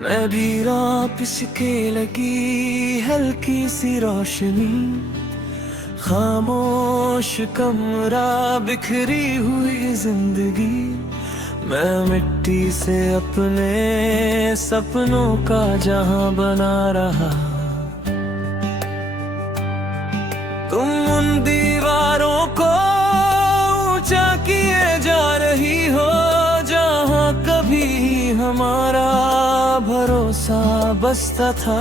मैं भी रात पिसके लगी हल्की सी रोशनी, खामोश कमरा बिखरी हुई जिंदगी। मैं मिट्टी से अपने सपनों का जहां बना रहा, तुम उन दीवारों को ऊंचा किए जा रही हो जहां कभी हमारा भरोसा बसता था।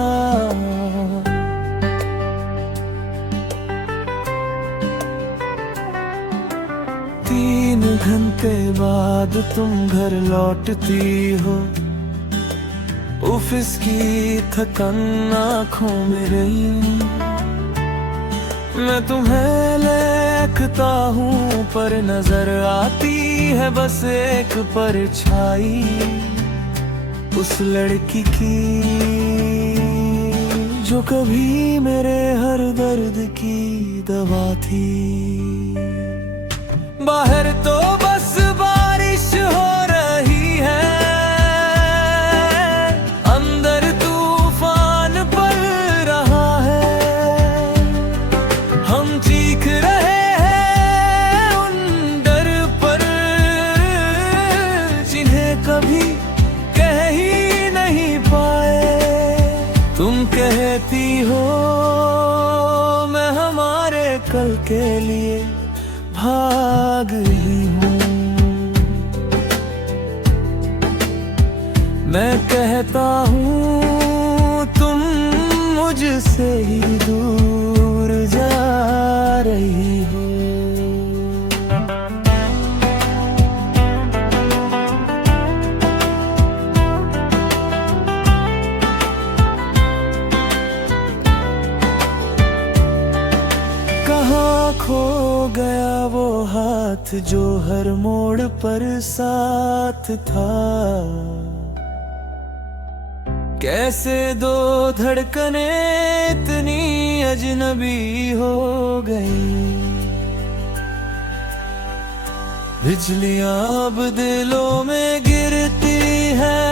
3 घंटे बाद तुम घर लौटती हो, ऑफिस की थकन आँखों में रही। मैं तुम्हें देखता हूँ पर नजर आती है बस एक परछाई उस लड़की की, जो कभी मेरे हर दर्द की दवा थी। बाहर तो बस बारिश हो रही है, अंदर तूफान पड़ रहा है। हम चीख रहे हैं उन डर पर जिन्हें कभी कह ही नहीं पाए। तुम कहती हो मैं हमारे कल के लिए भाग रही हूँ, मैं कहता हूँ तुम मुझसे ही दूर जा रही हो। कहाँ खो गया वो हाथ जो हर मोड़ पर साथ था। कैसे दो धड़कने इतनी अजनबी हो गई। बिजलियां अब दिलों में गिरती हैं,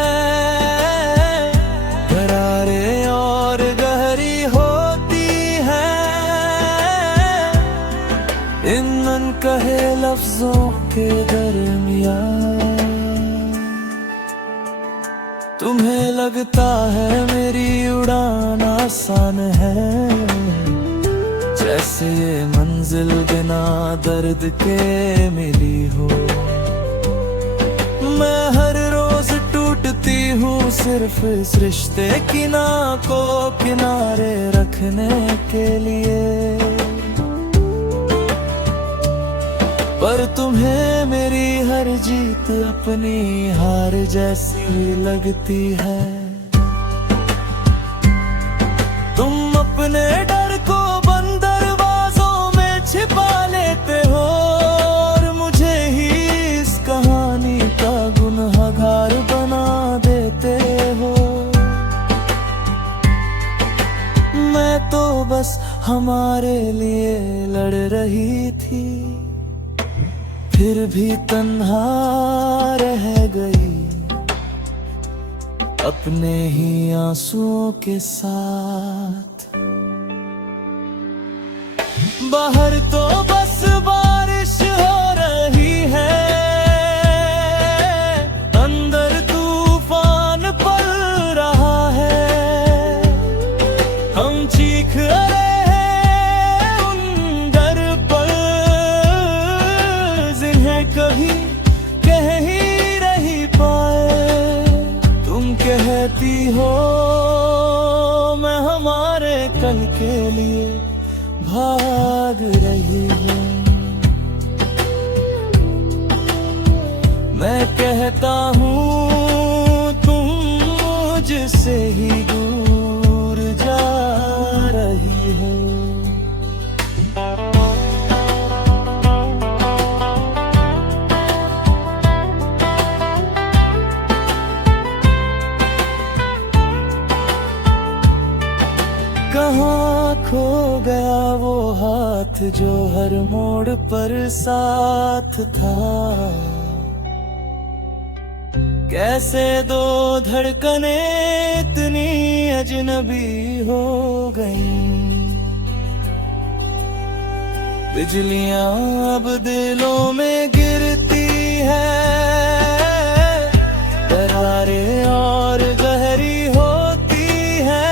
करारे और गहरी होती हैं इन अनकहे लफ्जों के दरमियान। तुम्हें लगता है मेरी उड़ान आसान है, जैसे ये मंजिल बिना दर्द के मिली हो। मैं हर रोज टूटती हूँ सिर्फ इस रिश्ते की नाव को किनारे रखने के लिए। पर तुम्हें मेरी हर जीत अपनी हार जैसी लगती है। तुम अपने डर को बंद दरवाजों में छिपा लेते हो और मुझे ही इस कहानी का गुनहगार बना देते हो। मैं तो बस हमारे लिए लड़ रही थी, फिर भी तन्हा रह गई अपने ही आंसुओं के साथ। बाहर तो बस बारिश हो रही है, अंदर तूफान पड़ रहा है। हम चीख रहे कभी कह ही नहीं पाए। तुम कहती हो मैं हमारे कल के लिए भाग रही हूँ, मैं कहता हूँ तुम मुझसे ही दूर जा रही हो। कहाँ खो गया वो हाथ जो हर मोड़ पर साथ था। कैसे दो धड़कने इतनी अजनबी हो गई। बिजलियां अब दिलों में गिरती है, दरारें और गहरी होती है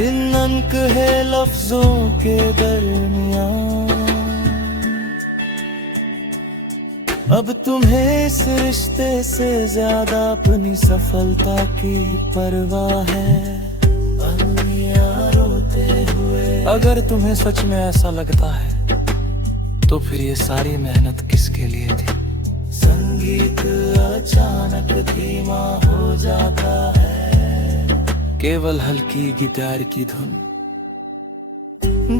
इन अनकहे लफ्जों के दरमियान। अब तुम्हें इस रिश्ते से ज्यादा अपनी सफलता की परवाह है। अगर तुम्हें सच में ऐसा लगता है तो फिर ये सारी मेहनत किसके लिए थी। संगीत अचानक धीमा हो जाता है, केवल हल्की गिटार की धुन।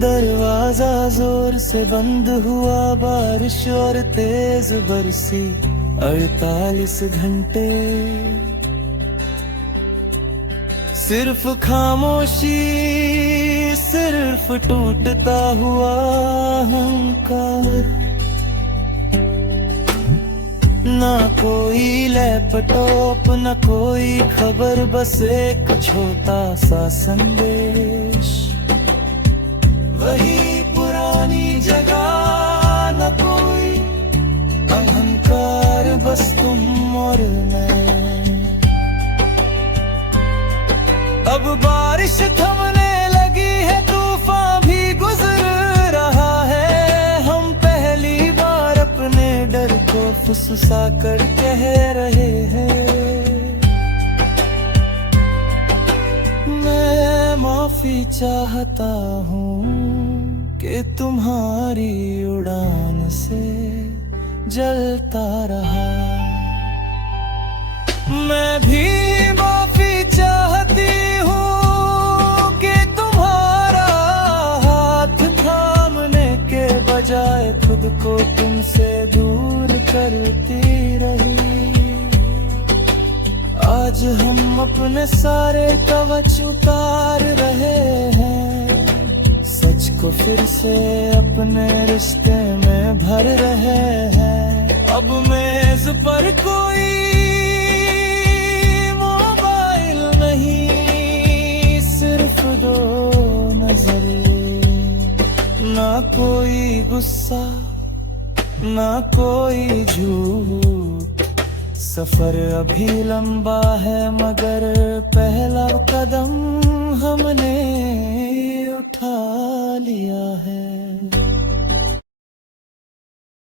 दरवाजा जोर से बंद हुआ, बारिश और तेज बरसी 48 घंटे। सिर्फ खामोशी, सिर्फ टूटता हुआ अहंकार। ना कोई लैपटॉप, ना कोई खबर, बस एक छोटा सा संदेश। वही पुरानी जगह, न कोई अहंकार, बस तुम और मैं। अब बारिश थमने लगी है, तूफान भी गुजर रहा है। हम पहली बार अपने डर को फुसफुसा कर कह रहे हैं, मैं माफी चाहता हूँ कि तुम्हारी उड़ान से जलता रहा। मैं भी माफी चाहती हूँ कि तुम्हारा हाथ थामने के बजाय खुद को तुमसे दूर करती रही। आज हम अपने सारे कवच उतार रहे हैं, सच को फिर से अपने रिश्ते में भर रहे हैं। अब मेज पर कोई मोबाइल नहीं, सिर्फ दो नजरें। ना कोई गुस्सा, ना कोई झूठ। सफर अभी लंबा है, मगर पहला कदम हमने उठा लिया है।